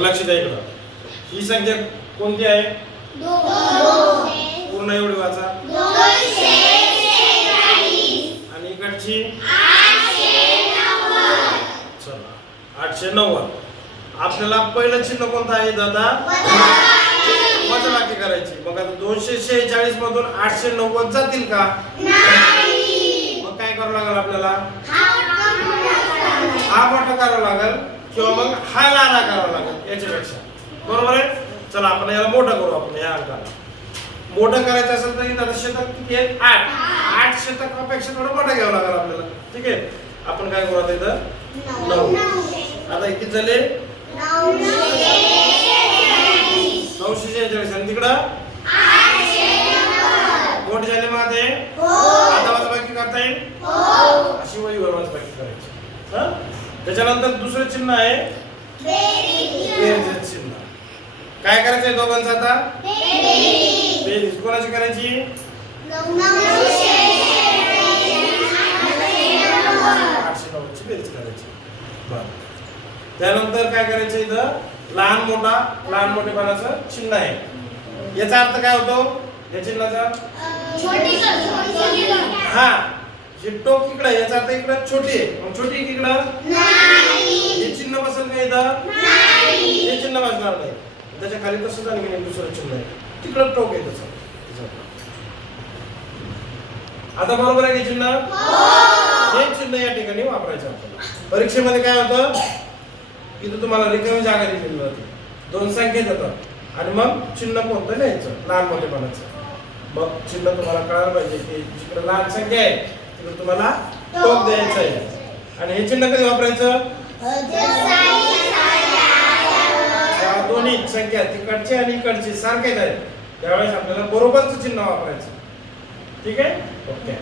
लक्ष द्या इकडं. ही संख्या कोणती आहे? पूर्ण एवढी वाचा. आणि इकडची चला 890. आपल्याला पहिलं चिन्ह कोणतं आहे दादा? वजाबाकी करायची. मग आता 246 मधून 890 जातील का? मग काय करावं लागेल आपल्याला? हा मोठा करावा लागेल किंवा मग हा लहान करावा लागेल याच्यापेक्षा. बरोबर आहे. चला आपण याला मोठं करू. आपण या अंकाला मोठं करायचं असेल तर इथं शतक किती आहे? 8 शतकापेक्षा थोडं मोठं घ्यावं लागेल आपल्याला. ठीक आहे. आपण काय करू आता इथं 9. आता किती झाले? 946. आणि तिकडं मोठे झाले मग ते आता वजाबाकी करता येईल. अशी वही वजाबाकी करायची. त्याच्यानंतर दुसरं चिन्ह आहे बेरीज चिन्ह. काय करायचंय दोघांचं आता? बेरीज. कोणाची करायची? 809 ची बेरीज करायची. बरं. त्यानंतर काय करायचं? इथं लहान मोठेपणाचं चिन्ह आहे. याचा अर्थ काय होतो या चिन्हाचा? हा हे टोक इकडे, याचा अर्थ इकडे छोटी आहे. मग छोटी इकडं हे चिन्ह बसेल का इथं? हे चिन्ह बसणार नाही. त्याच्या खाली तसंच आणि दुसरं चिन्ह आहे तिकडं टोक आहे तसं. आता बरोबर आहे की चिन्ह? हे चिन्ह या ठिकाणी वापरायचं आपल्याला. परीक्षेमध्ये काय होतं? इथं तुम्हाला रिकामी जागा दिलेली होती. 2 संख्या देतात आणि मग चिन्ह कोणतं लिहायचं लहान मोठेपणाचं. मग चिन्ह तुम्हाला कळायला पाहिजे की जिकडे लहान संख्या आहे तिकडे तुम्हाला टोक द्यायचं आहे. आणि हे चिन्ह कधी वापरायचं? दोन्ही संख्या तिकडची आणि इकडची सारखेच आहेत त्यावेळेस आपल्याला बरोबरचं चिन्ह वापरायचं. ठीक आहे. ओके.